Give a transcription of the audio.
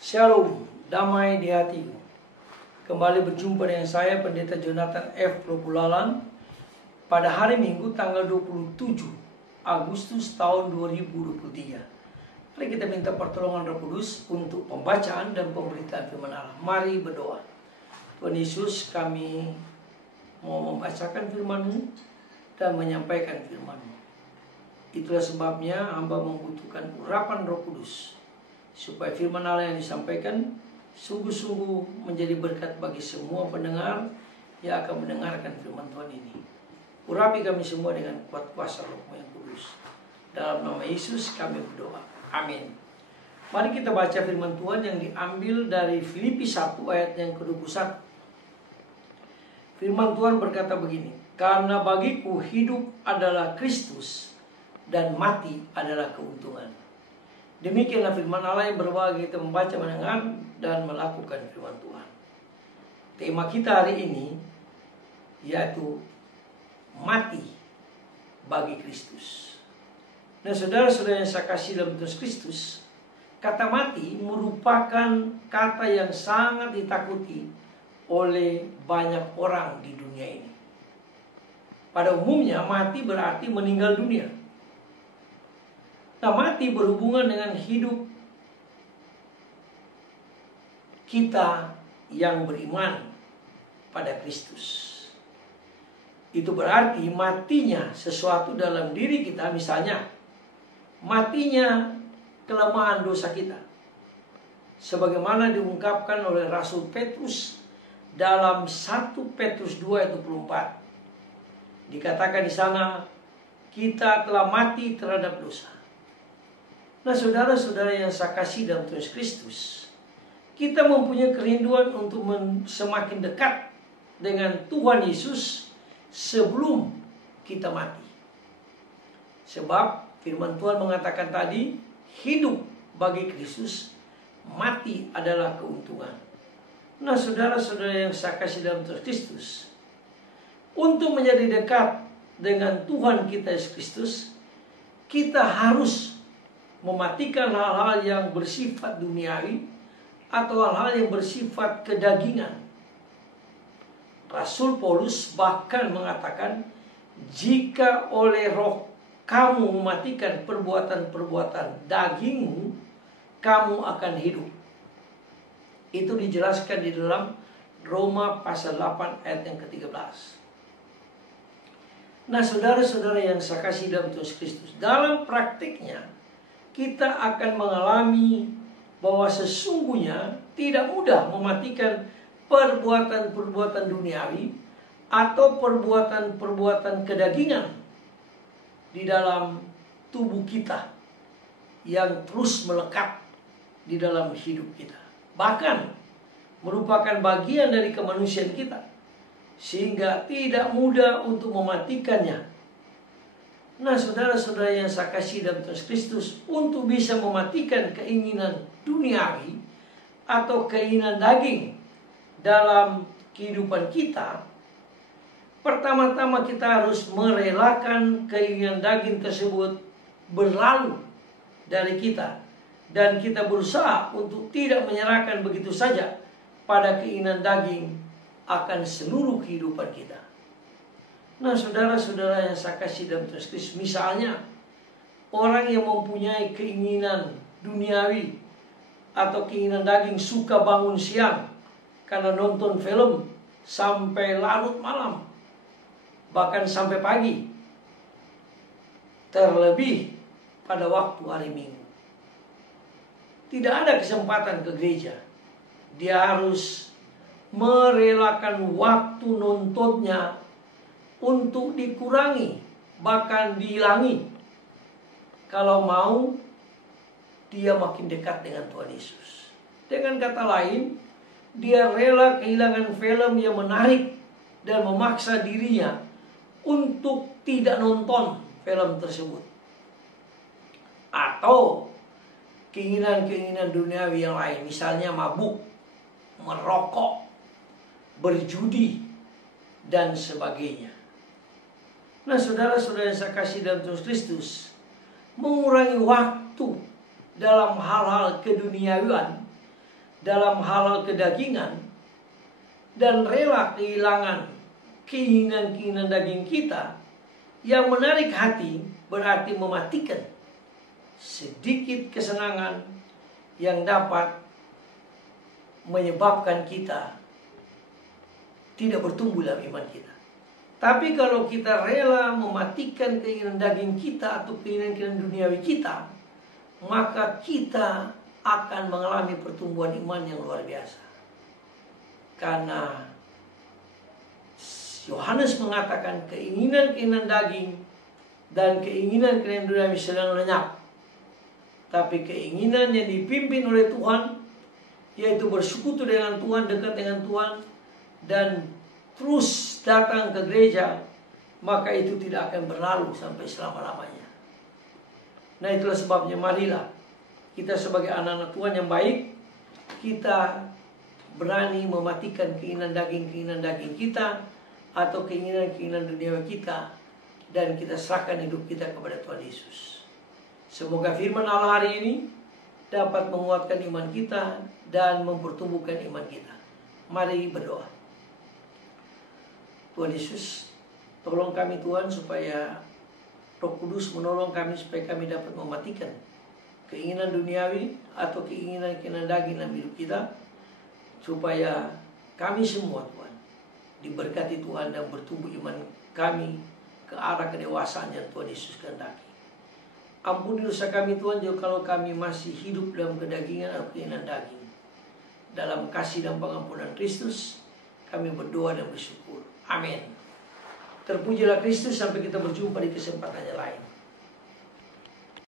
Shalom, damai di hatiku. Kembali berjumpa dengan saya Pendeta Jonathan F. Propulalan pada hari Minggu tanggal 27 Agustus tahun 2023. Mari kita minta pertolongan Roh Kudus untuk pembacaan dan pemberitaan firman Allah. Mari berdoa. Tuhan Yesus, kami mau membacakan firman-Mu dan menyampaikan firman-Mu. Itulah sebabnya hamba membutuhkan urapan Roh Kudus, supaya firman Allah yang disampaikan sungguh-sungguh menjadi berkat bagi semua pendengar yang akan mendengarkan firman Tuhan ini. Urapi kami semua dengan kuat kuasa Roh-Mu yang kudus. Dalam nama Yesus kami berdoa. Amin. Mari kita baca firman Tuhan yang diambil dari Filipi 1 ayat yang ke-21. Firman Tuhan berkata begini, "Karena bagiku hidup adalah Kristus dan mati adalah keuntungan." Demikianlah firman Allah yang berbagi kita membaca, mendengar, dan melakukan firman Tuhan. Tema kita hari ini yaitu mati bagi Kristus. Nah, saudara-saudara yang saya kasih dalam Tuhan Kristus, kata mati merupakan kata yang sangat ditakuti oleh banyak orang di dunia ini. Pada umumnya mati berarti meninggal dunia. Nah, mati berhubungan dengan hidup kita yang beriman pada Kristus. Itu berarti matinya sesuatu dalam diri kita, misalnya matinya kelemahan dosa kita. Sebagaimana diungkapkan oleh Rasul Petrus dalam 1 Petrus 2 ayat 24. Dikatakan di sana, kita telah mati terhadap dosa. Nah, saudara-saudara yang saya kasih dalam Tuhan Kristus, kita mempunyai kerinduan untuk semakin dekat dengan Tuhan Yesus sebelum kita mati. Sebab firman Tuhan mengatakan tadi, hidup bagi Kristus, mati adalah keuntungan. Nah, saudara-saudara yang saya kasih dalam Tuhan Kristus, untuk menjadi dekat dengan Tuhan kita Yesus Kristus, kita harus mematikan hal-hal yang bersifat duniawi atau hal-hal yang bersifat kedagingan. Rasul Paulus bahkan mengatakan, jika oleh roh kamu mematikan perbuatan-perbuatan dagingmu, kamu akan hidup. Itu dijelaskan di dalam Roma pasal 8 ayat yang ke-13. Nah, saudara-saudara yang saya kasih dalam Tuhan Kristus, dalam praktiknya kita akan mengalami bahwa sesungguhnya tidak mudah mematikan perbuatan-perbuatan duniawi atau perbuatan-perbuatan kedagingan di dalam tubuh kita yang terus melekat di dalam hidup kita. Bahkan merupakan bagian dari kemanusiaan kita, sehingga tidak mudah untuk mematikannya. Nah, saudara-saudara yang saya kasih dalam Tuhan Kristus, untuk bisa mematikan keinginan duniawi atau keinginan daging dalam kehidupan kita, pertama-tama kita harus merelakan keinginan daging tersebut berlalu dari kita, dan kita berusaha untuk tidak menyerahkan begitu saja pada keinginan daging akan seluruh kehidupan kita. Nah, saudara-saudara yang saya kasih dalam Tuhan Kristus, misalnya orang yang mempunyai keinginan duniawi atau keinginan daging, suka bangun siang karena nonton film sampai larut malam, bahkan sampai pagi, terlebih pada waktu hari Minggu. Tidak ada kesempatan ke gereja. Dia harus merelakan waktu nontonnya untuk dikurangi, bahkan dihilangi, kalau mau dia makin dekat dengan Tuhan Yesus. Dengan kata lain, dia rela kehilangan film yang menarik dan memaksa dirinya untuk tidak nonton film tersebut. Atau keinginan-keinginan duniawi yang lain, misalnya mabuk, merokok, berjudi, dan sebagainya. Nah, saudara-saudara yang saya kasih dalam Tuhan Kristus, mengurangi waktu dalam hal-hal keduniawian dalam hal kedagingan dan rela kehilangan keinginan-keinginan daging kita yang menarik hati, berarti mematikan sedikit kesenangan yang dapat menyebabkan kita tidak bertumbuh dalam iman kita. Tapi kalau kita rela mematikan keinginan daging kita atau keinginan duniawi kita, maka kita akan mengalami pertumbuhan iman yang luar biasa. Karena Yohanes mengatakan keinginan-keinginan daging dan keinginan-keinginan duniawi sedang lenyap. Tapi keinginan yang dipimpin oleh Tuhan, yaitu bersekutu dengan Tuhan, dekat dengan Tuhan, dan terus datang ke gereja, maka itu tidak akan berlalu sampai selama-lamanya. Nah, itulah sebabnya marilah kita sebagai anak-anak Tuhan yang baik, kita berani mematikan keinginan daging kita atau keinginan duniawi kita, dan kita serahkan hidup kita kepada Tuhan Yesus. Semoga firman Allah hari ini dapat menguatkan iman kita dan mempertumbuhkan iman kita. Mari berdoa. Tuhan Yesus, tolong kami Tuhan supaya Roh Kudus menolong kami supaya kami dapat mematikan keinginan duniawi atau keinginan daging dalam hidup kita, supaya kami semua Tuhan diberkati Tuhan dan bertumbuh iman kami ke arah kedewasaan yang Tuhan Yesus kehendaki. Ampuni dosa kami Tuhan jika kalau kami masih hidup dalam kedagingan atau keinginan daging. Dalam kasih dan pengampunan Kristus kami berdoa dan bersyukur. Amin. Terpujilah Kristus, sampai kita berjumpa di kesempatan yang lain.